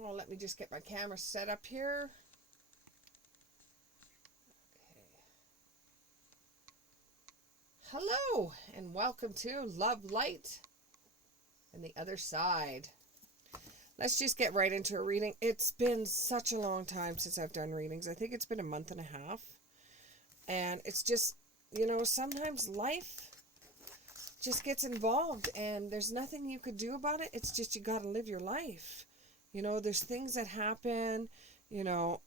Well, let me just get my camera set up here. Okay. Hello, and welcome to Love, Light, and the Other Side. Let's just get right into a reading. It's been such a long time since I've done readings. I think it's been a month and a half. And it's just, sometimes life just gets involved and there's nothing you could do about it. It's just you got to live your life. There's things that happen, people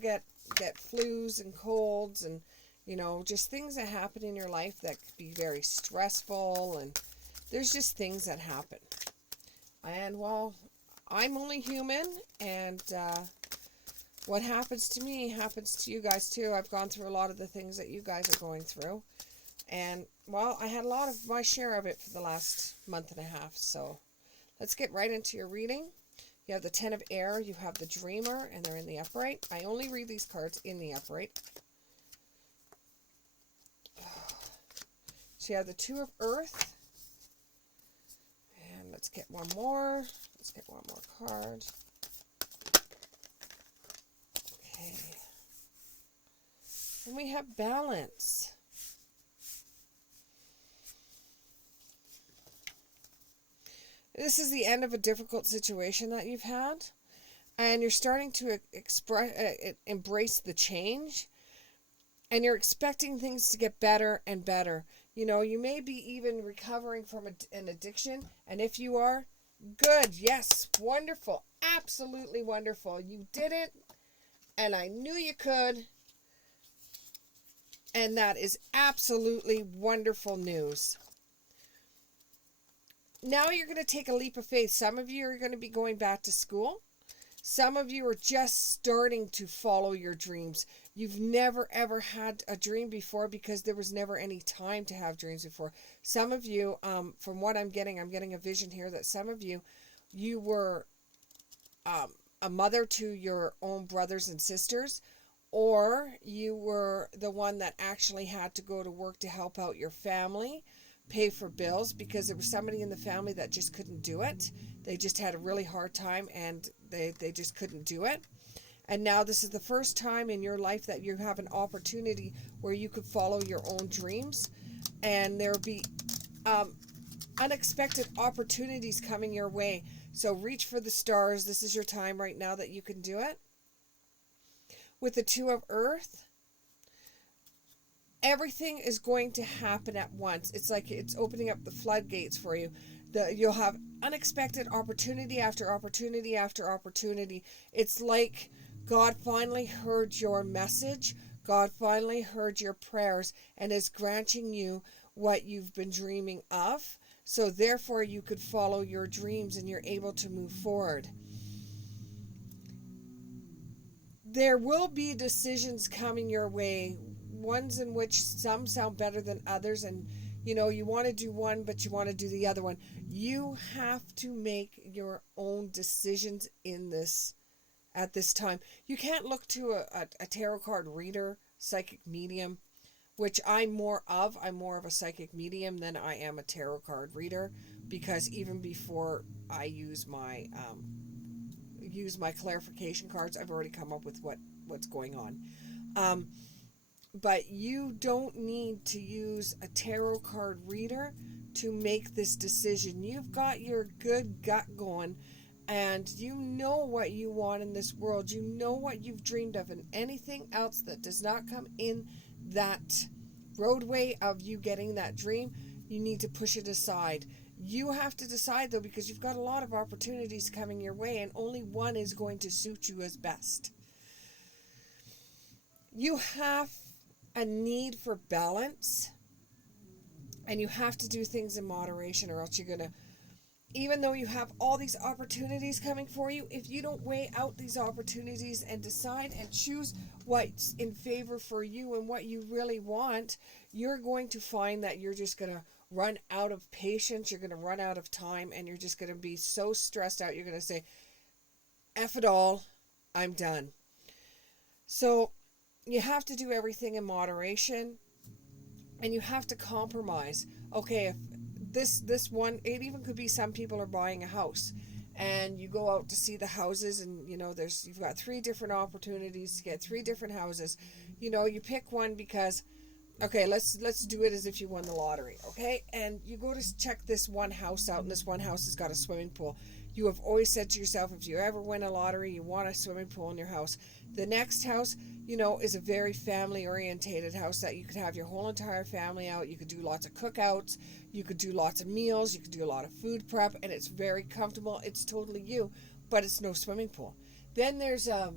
get flus and colds and, just things that happen in your life that could be very stressful, and there's just things that happen. And well, I'm only human, and what happens to me happens to you guys too. I've gone through a lot of the things that you guys are going through. And, well, I had a lot of my share of it for the last month and a half. So let's get right into your reading. You have the Ten of Air, you have the Dreamer, and they're in the upright. I only read these cards in the upright. So you have the Two of Earth. And let's get one more. Let's get one more card. Okay. And we have Balance. This is the end of a difficult situation that you've had, and you're starting to embrace the change, and you're expecting things to get better and better. You may be even recovering from an addiction, and if you are, good, yes, wonderful, absolutely wonderful. You did it, and I knew you could, and that is absolutely wonderful news. Now you're going to take a leap of faith. Some of you are going to be going back to school. Some of you are just starting to follow your dreams. You've never ever had a dream before because there was never any time to have dreams before. Some of you, from what I'm getting a vision here that some of you were a mother to your own brothers and sisters, or you were the one that actually had to go to work to help out your family, pay for bills, because there was somebody in the family that just couldn't do it. They just had a really hard time and they just couldn't do it. And now this is the first time in your life that you have an opportunity where you could follow your own dreams, and there'll be unexpected opportunities coming your way. So reach for the stars. This is your time right now that you can do it. With the Two of Earth, everything is going to happen at once. It's like it's opening up the floodgates for you. You'll have unexpected opportunity after opportunity after opportunity. It's like God finally heard your message. God finally heard your prayers and is granting you what you've been dreaming of. So therefore you could follow your dreams and you're able to move forward. There will be decisions coming your way, ones in which some sound better than others, and you want to do one but you want to do the other one. You have to make your own decisions at this time. You can't look to a tarot card reader, psychic medium, which I'm more of a psychic medium than I am a tarot card reader, because even before I use my clarification cards, I've already come up with what's going on. But you don't need to use a tarot card reader to make this decision. You've got your good gut going, and you know what you want in this world. You know what you've dreamed of, and anything else that does not come in that roadway of you getting that dream, you need to push it aside. You have to decide, though, because you've got a lot of opportunities coming your way, and only one is going to suit you as best. You have a need for balance, and you have to do things in moderation, or else you're going to, even though you have all these opportunities coming for you, if you don't weigh out these opportunities and decide and choose what's in favor for you and what you really want, you're going to find that you're just going to run out of patience, you're going to run out of time, and you're just going to be so stressed out, you're going to say, F it all, I'm done. So you have to do everything in moderation, and you have to compromise. Okay, if this one, it even could be some people are buying a house, and you go out to see the houses, and you've got 3 different opportunities to get 3 different houses. You pick one because, okay, let's do it as if you won the lottery, okay? And you go to check this one house out, and this one house has got a swimming pool. You have always said to yourself, if you ever win a lottery, you want a swimming pool in your house. The next house, is a very family-orientated house that you could have your whole entire family out. You could do lots of cookouts. You could do lots of meals. You could do a lot of food prep, and it's very comfortable. It's totally you, but it's no swimming pool. Then there's a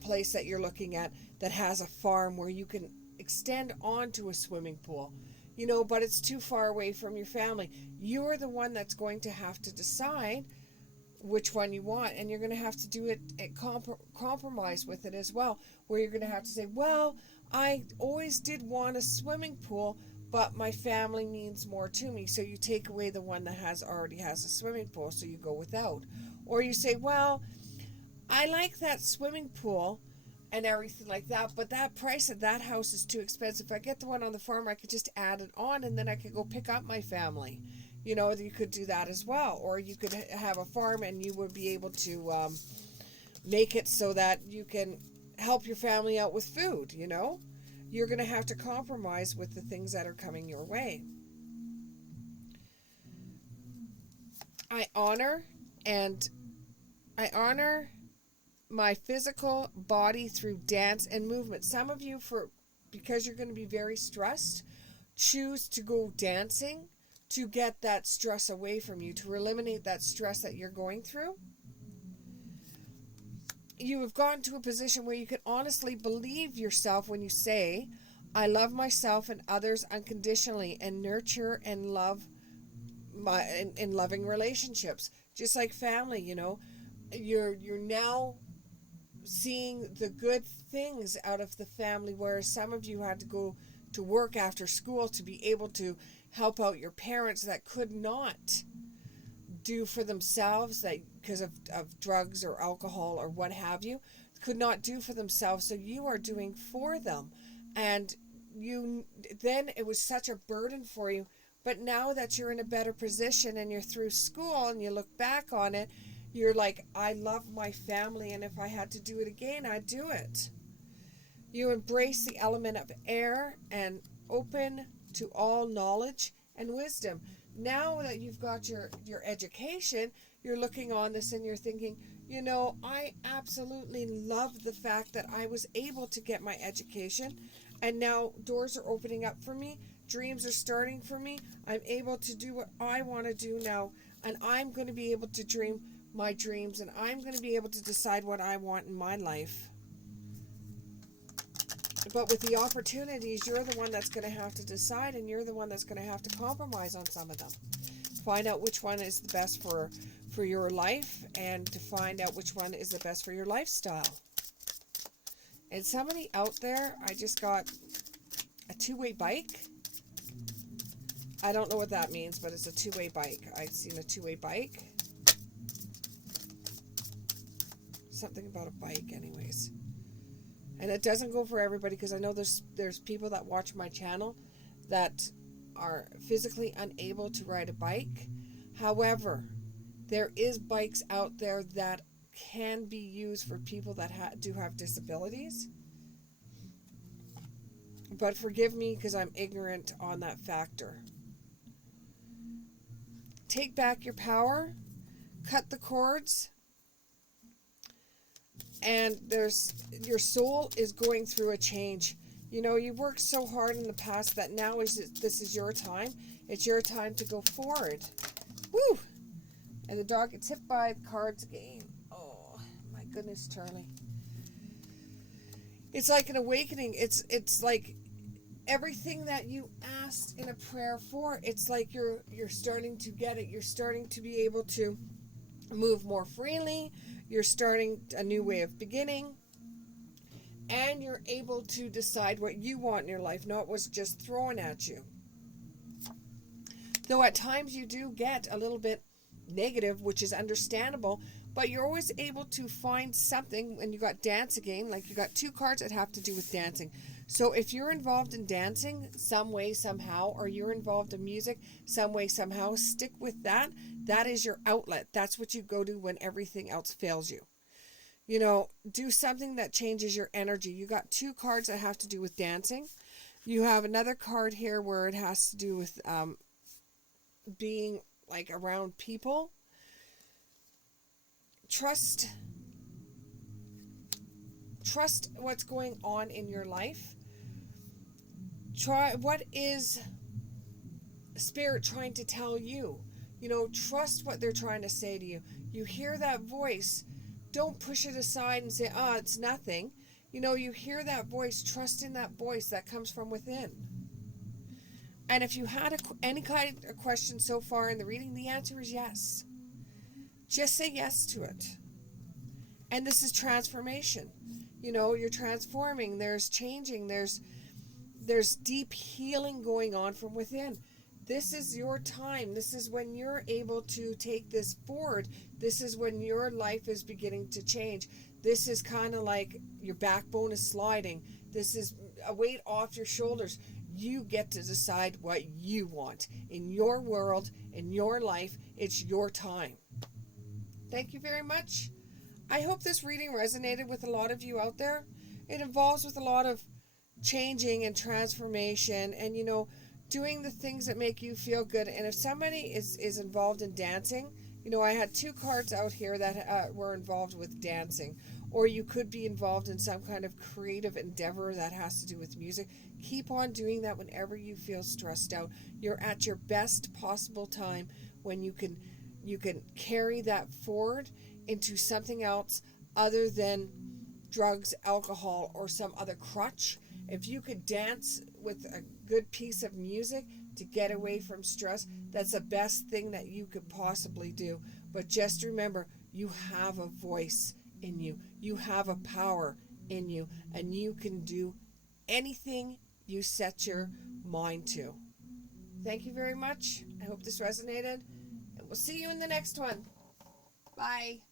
place that you're looking at that has a farm where you can extend onto a swimming pool, but it's too far away from your family. You're the one that's going to have to decide which one you want, and you're going to have to do it at compromise with it as well, where you're going to have to say, well, I always did want a swimming pool, but my family means more to me. So you take away the one that already has a swimming pool, so you go without. Or you say, well, I like that swimming pool and everything like that, but that price of that house is too expensive. If I get the one on the farm, I could just add it on, and then I could go pick up my family. You could do that as well. Or you could have a farm, and you would be able to make it so that you can help your family out with food. You're going to have to compromise with the things that are coming your way. I honor my physical body through dance and movement. Some of you, because you're going to be very stressed, choose to go dancing to get that stress away from you, to eliminate that stress that you're going through. You have gotten to a position where you can honestly believe yourself when you say, I love myself and others unconditionally, and nurture and love in loving relationships. Just like family, you're now seeing the good things out of the family, whereas some of you had to go to work after school to be able to help out your parents that could not do for themselves, that because of drugs or alcohol or what have you, could not do for themselves, so you are doing for them. And then it was such a burden for you, but now that you're in a better position and you're through school and you look back on it, you're like, I love my family, and if I had to do it again, I'd do it. You embrace the element of air and open to all knowledge and wisdom. Now that you've got your education, you're looking on this and you're thinking, I absolutely love the fact that I was able to get my education, and now doors are opening up for me. Dreams are starting for me. I'm able to do what I want to do now, and I'm going to be able to dream my dreams, and I'm going to be able to decide what I want in my life. But with the opportunities, you're the one that's going to have to decide, and you're the one that's going to have to compromise on some of them. Find out which one is the best for your life, and to find out which one is the best for your lifestyle. And somebody out there, I just got a 2-way bike. I don't know what that means, but it's a 2-way bike. I've seen a 2-way bike. Something about a bike anyways. And it doesn't go for everybody, because I know there's people that watch my channel that are physically unable to ride a bike. However, there is bikes out there that can be used for people that do have disabilities. But forgive me because I'm ignorant on that factor. Take back your power. Cut the cords. And your soul is going through a change. You've worked so hard in the past that now this is your time. It's your time to go forward. Woo! And the dog gets hit by the cards again. Oh, my goodness, Charlie. It's like an awakening. It's like everything that you asked in a prayer for. It's like you're starting to get it. You're starting to be able to move more freely. You're starting a new way of beginning, and you're able to decide what you want in your life, not what's just thrown at you. Though at times you do get a little bit negative, which is understandable, but you're always able to find something. When you got dance again, like you got 2 cards that have to do with dancing. So if you're involved in dancing some way, somehow, or you're involved in music some way, somehow, stick with that. That is your outlet. That's what you go to when everything else fails you. You know, do something that changes your energy. You got 2 cards that have to do with dancing. You have another card here where it has to do with being like around people. Trust what's going on in your life. Try what is Spirit trying to tell you. You know, trust what they're trying to say to you. You hear that voice, don't push it aside and say, "Oh, it's nothing." You know, you hear that voice, trust in that voice that comes from within. And if you had any kind of question so far in the reading, the answer is yes. Just say yes to it. And this is transformation. You know, you're transforming, there's changing, there's deep healing going on from within. This is your time. This is when you're able to take this forward. This is when your life is beginning to change. This is kind of like your backbone is sliding. This is a weight off your shoulders. You get to decide what you want in your world, in your life. It's your time. Thank you very much. I hope this reading resonated with a lot of you out there. It involves with a lot of changing and transformation and, you know, doing the things that make you feel good. And if somebody is involved in dancing, you know, I had 2 cards out here that were involved with dancing. Or you could be involved in some kind of creative endeavor that has to do with music. Keep on doing that whenever you feel stressed out. You're at your best possible time when you can carry that forward into something else other than drugs, alcohol, or some other crutch. If you could dance with a good piece of music to get away from stress, that's the best thing that you could possibly do. But just remember, you have a voice in you. You have a power in you, and you can do anything you set your mind to. Thank you very much. I hope this resonated, and we'll see you in the next one. Bye.